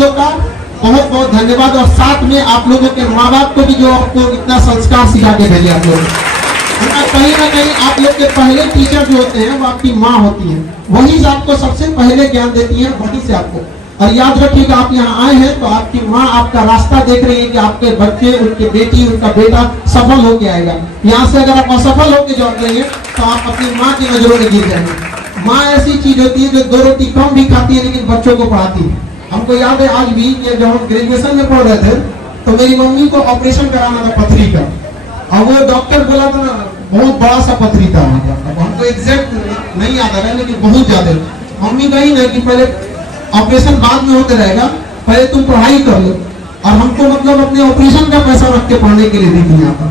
लोग का बहुत बहुत धन्यवाद, और साथ में आप लोगों के माँ बाप को भी जो आपको इतना संस्कार सिखा के भेजे आप लोग। कहीं ना कहीं आप लोग के पहले टीचर जो होते हैं वो आपकी माँ होती है, वही आपको सबसे पहले ज्ञान देती है, वही से आपको। और याद रखिएगा, आप यहाँ आए हैं तो आपकी माँ आपका रास्ता देख रही है कि आपके बच्चे, उनके बेटी, उनका बेटा सफल होके आएगा। यहाँ से अगर आप असफल होके जॉब लेंगे तो आप अपनी माँ की नजरों में गिर जाएंगे। माँ ऐसी चीज होती है जो 2 रोटी कम भी खाती है लेकिन बच्चों को पढ़ाती है। हमको याद है आज भी कि जब हम ग्रेजुएशन में पढ़ रहे थे तो मेरी मम्मी को ऑपरेशन कराना था पथरी का, और वो डॉक्टर बोला था ना बहुत बड़ा सा पथरी था। अब हमको एग्जैक्ट नहीं याद आ रहा है लेकिन बहुत ज्यादा। मम्मी कही ना कि पहले ऑपरेशन बाद में होते रहेगा, पहले तुम पढ़ाई कर लो, और हमको मतलब अपने ऑपरेशन का पैसा रख के पढ़ने के लिए दी यहाँ पर।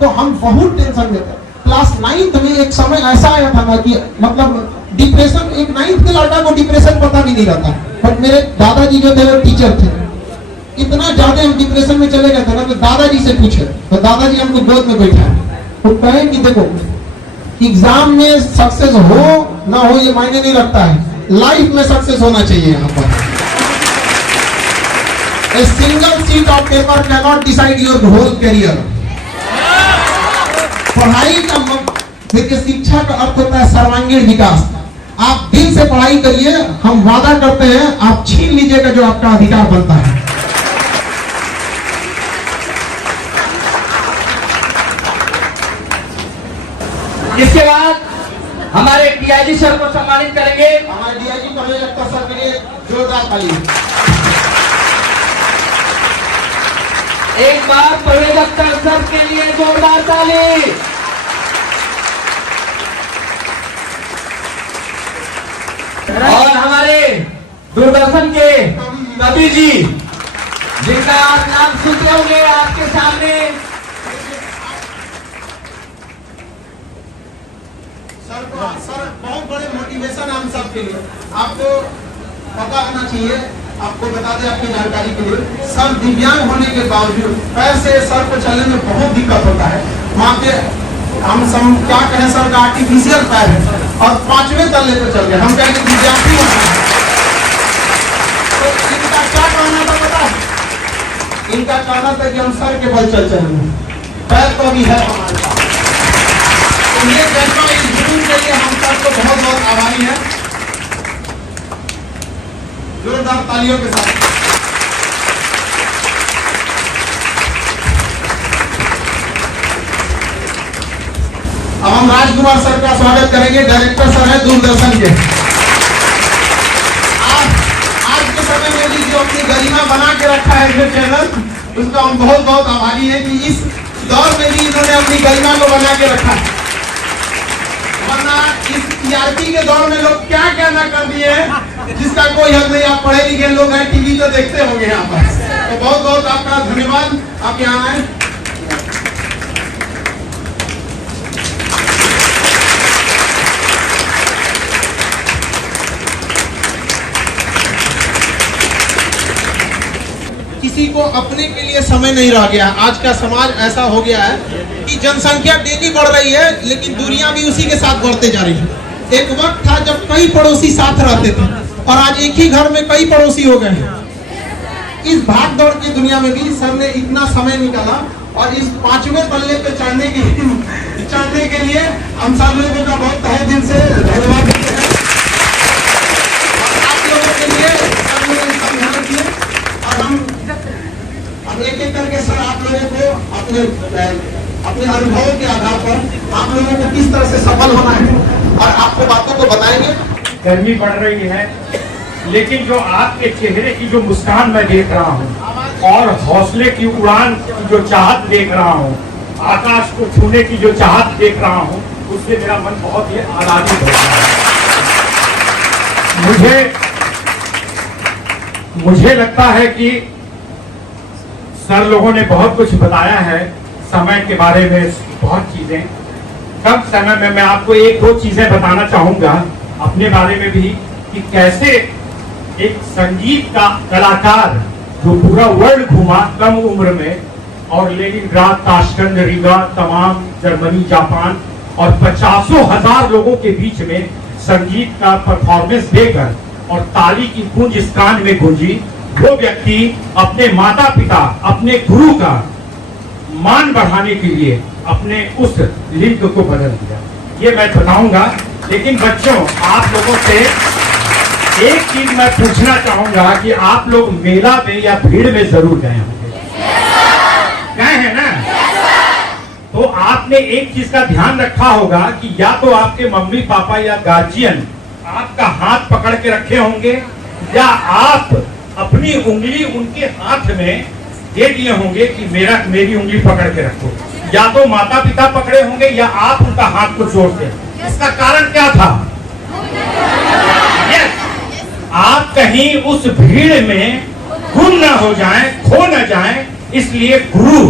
तो हम बहुत टेंशन में थे। क्लास 9th में एक समय ऐसा आया था ना कि मतलब डिप्रेशन, एक 9th के लड़का को डिप्रेशन पता भी नहीं रहता, बट मेरे दादाजी जो थे वो टीचर थे। इतना ज्यादा हम डिप्रेशन में चले गए थे ना, तो दादाजी से पूछे तो दादाजी हमको गोद में बैठा तो कहे कि देखो एग्जाम में सक्सेस हो ना हो ये मायने नहीं रखता है, लाइफ में सक्सेस होना चाहिए। यहाँ पर A single sheet of paper cannot decide your whole career। पढ़ाई का देखिए, शिक्षा का अर्थ होता है सर्वांगीण विकास। आप दिल से पढ़ाई करिए, हम वादा करते हैं आप छीन लीजिएगा जो आपका अधिकार बनता है। इसके बाद हमारे डीआईजी सर को सम्मानित करेंगे। हमारे डीआईजी परवेज अख्तर सर के लिए जोरदार ताली। एक बार परवेज अख्तर सर के लिए जोरदार ताली। और हमारे दूरदर्शन के कवि जी, जिनका आप नाम सुनते होंगे आपके सामने, सर बहुत बड़े मोटिवेशन हम सब के लिए। आपको पता होना चाहिए, आपको बता दें आपकी जानकारी के लिए, सर दिव्यांग होने के बावजूद पैर से सर को चलने में बहुत दिक्कत होता है। वहाँ पे हम क्या कहें, सर का आर्टिफिशियल पैर है और 5वें तल्ले पे चल गए। हम कहेंगे विद्यार्थी होना है तो इनका क्या कहना था पता है? इनका कहना था कि हम सर के बल चल चलेंगे, पैर तो अभी है हमारे पास। तो ये जज्बा, इस जुनून के लिए हम सबको बहुत बहुत आभारी हैं। जोरदार तालियों के साथ अब हम राजकुमार सर का स्वागत करेंगे। डायरेक्टर सर है दूरदर्शन के। आज के समय में भी जो अपनी गरिमा बना के रखा है जो चैनल, उसका हम बहुत बहुत आभारी हैं कि इस दौर में भी इन्होंने अपनी गरिमा को बना के रखा है। वरना इस टीआरपी के दौर में लोग क्या क्या ना कर दिए जिसका कोई हद नहीं। आप पढ़े लिखे लोग हैं, टीवी तो देखते होंगे यहाँ पर। तो बहुत बहुत आपका धन्यवाद, आप यहाँ आए। किसी को अपने के लिए समय नहीं रह गया। आज का समाज ऐसा हो गया है कि जनसंख्या डेली बढ़ रही है लेकिन दूरियां भी उसी के साथ बढ़ते जा रही है। एक वक्त था जब कई पड़ोसी साथ रहते थे और आज एक ही घर में कई पड़ोसी हो गए हैं। इस भाग दौड़ की दुनिया में भी सर ने इतना समय निकाला और इस 5वें तल्ले पे चढ़ने के लिए हम सब लोगों का बहुत तहे दिल से धन्यवाद देते हैं। आप लोगों के लिए सब लोगों ने समझाना किए और हम एक एक करके सर आप लोगों को अपने अनुभवों के आधार पर आप लोगों को किस तरह से सफल होना है और आपको बातों को बताएंगे। गर्मी बढ़ रही है लेकिन जो आपके चेहरे की जो मुस्कान मैं देख रहा हूँ और हौसले की उड़ान की जो चाहत देख रहा हूँ, आकाश को छूने की जो चाहत देख रहा हूँ, उससे मेरा मन बहुत ही आनंदित हो रहा है। मुझे लगता है कि सर लोगों ने बहुत कुछ बताया है समय के बारे में, बहुत चीजें। कम समय में मैं आपको एक दो चीजें बताना चाहूंगा अपने बारे में भी कि कैसे एक संगीत का कलाकार जो पूरा वर्ल्ड घूमा कम उम्र में, और लेनिनग्राड, ताशकंद, रीगा, तमाम जर्मनी, जापान और 50,000 लोगों के बीच में संगीत का परफॉर्मेंस देकर और ताली की गूंज इस कान में गूंजी, वो व्यक्ति अपने माता पिता, अपने गुरु का मान बढ़ाने के लिए अपने उस लिंग को बदल दिया। ये मैं बताऊंगा, लेकिन बच्चों आप लोगों से एक चीज मैं पूछना चाहूंगा कि आप लोग मेला में या भीड़ में जरूर गए होंगे, गए हैं ना? तो आपने एक चीज का ध्यान रखा होगा कि या तो आपके मम्मी पापा या गार्जियन आपका हाथ पकड़ के रखे होंगे, या आप अपनी उंगली उनके हाथ में दे दिए होंगे कि मेरी उंगली पकड़ के रखो। या तो माता पिता पकड़े होंगे या आप उनका हाथ को जोड़ते। इसका कारण क्या था? आप कहीं उस भीड़ में गुम न हो जाएं, खो न जाएं, इसलिए गुरु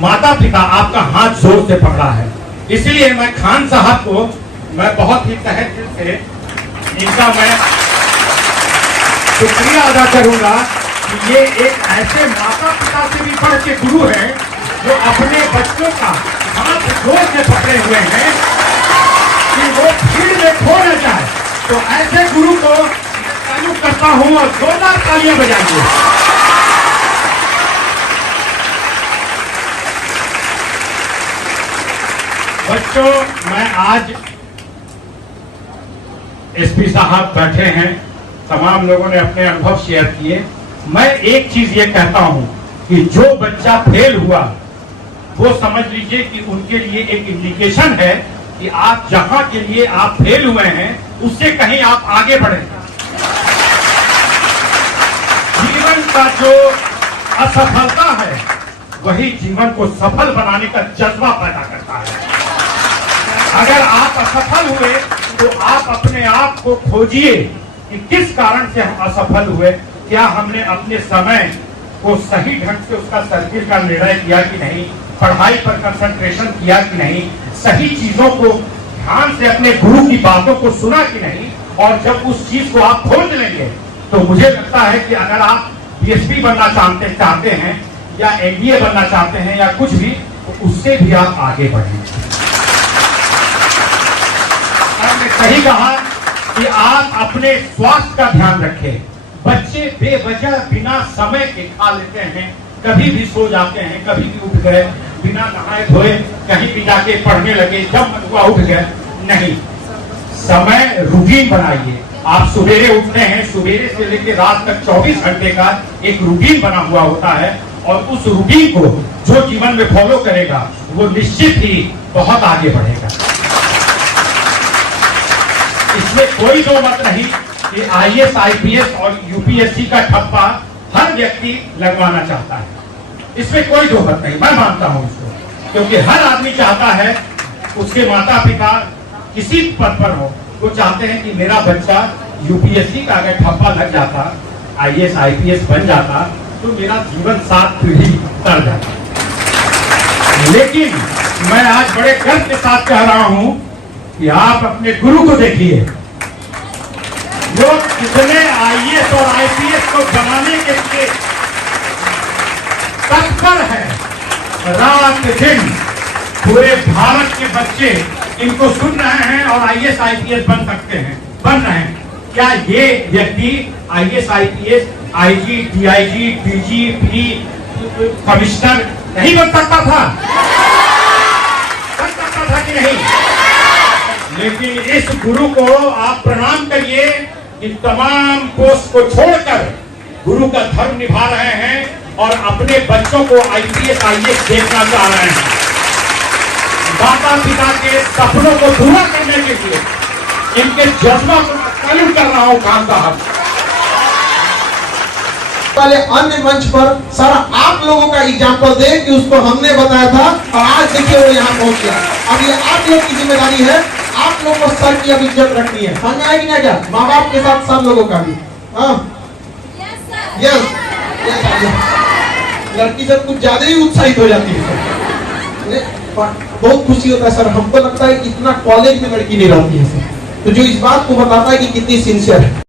माता पिता आपका हाथ जोर से पकड़ा है। इसलिए मैं खान साहब को मैं बहुत ही तहे दिल से इनका मैं शुक्रिया अदा करूंगा कि ये एक ऐसे माता पिता से भी बढ़ के गुरु है जो अपने बच्चों का हाथ जोर से पकड़े हुए हैं कि वो भीड़ में खो न जाए। तो ऐसे गुरु को चालू करता हूं और जोरदार तालियां बजाइए। बच्चों, मैं आज एसपी साहब बैठे हैं, तमाम लोगों ने अपने अनुभव शेयर किए। मैं एक चीज ये कहता हूं कि जो बच्चा फेल हुआ वो समझ लीजिए कि उनके लिए एक इंडिकेशन है कि आप जहां के लिए आप फेल हुए हैं उससे कहीं आप आगे बढ़े। जीवन का जो असफलता है वही जीवन को सफल बनाने का जज्बा पैदा करता है। अगर आप असफल हुए तो आप अपने आप को खोजिए कि किस कारण से हम असफल हुए। क्या हमने अपने समय को सही ढंग से उसका सर्किल का निर्णय किया कि नहीं, पढ़ाई पर कंसंट्रेशन किया कि नहीं, सही चीजों को ध्यान से अपने गुरु की बातों को सुना कि नहीं। और जब उस चीज को आप खोज लेंगे तो मुझे लगता है कि अगर आप बीएसपी बनना चाहते हैं या एनडीए बनना चाहते हैं या कुछ भी, तो उससे भी आप आगे बढ़ेंगे। मैंने सही कहा कि आप अपने स्वास्थ्य का ध्यान रखें। बच्चे बेवजह बिना समय के खा लेते हैं, कभी भी सो जाते हैं, कभी भी उठ गए, बिना नहाए धोए कहीं भी जाके पढ़ने लगे, जब मन हुआ उठ गए। नहीं, समय रूटीन बनाइए। आप सवेरे उठते हैं, सवेरे से लेकर रात तक 24 घंटे का एक रूटीन बना हुआ होता है, और उस रूटीन को जो जीवन में फॉलो करेगा वो निश्चित ही बहुत आगे बढ़ेगा। इसमें कोई दो मत नहीं कि आईएएस, आईपीएस और यूपीएससी का ठप्पा हर व्यक्ति लगवाना चाहता है। इसमें कोई दो मत नहीं, मैं मानता हूं इसको, क्योंकि हर आदमी चाहता है उसके माता पिता किसी पद पर हो, वो चाहते हैं कि मेरा बच्चा यूपीएससी का अगर ठप्पा लग जाता, आईएएस आईपीएस बन जाता, तो मेरा जीवन 7 पीढ़ी तर जाता। लेकिन मैं आज बड़े गर्व के साथ कह रहा हूं कि आप अपने गुरु को देखिए, जो कितने आईएएस और आईपीएस को बनाने के लिए तत्पर है। रात दिन पूरे भारत के बच्चे इनको सुन रहे हैं और आईएएस आईपीएस बन सकते हैं, बन रहे हैं। क्या ये व्यक्ति IAS IPS, IG, DIG, DGP, commissioner नहीं बन सकता था? बन सकता था कि नहीं? लेकिन इस गुरु को आप प्रणाम करिए कि तमाम पोस्ट को छोड़कर गुरु का धर्म निभा रहे हैं और अपने बच्चों को आईपीएस आईएएस देखना चाह रहे हैं। माता पिता के सपनों को पूरा करने के लिए इनके जज्बा को सैल्यूट कर रहा हूं खान साहब। वाले अन्य मंच पर सारा आप लोगों का एग्जाम्पल दे कि उसको हमने बताया था और आज देखिए वो यहाँ पहुंच गया। अब ये आप लोग की जिम्मेदारी है, आप लोगों को सर की अब इज्जत रखनी है। समझ आएगी ना? क्या माँ बाप के साथ सब लोगों का भी? हाँ, यस। लड़की सब कुछ ज्यादा ही उत्साहित हो जाती है, बहुत खुशी होता है सर। हमको लगता है इतना कॉलेज में लड़की नहीं रहती है सर, तो जो इस बात को बताता है कि कितनी सिंसियर है।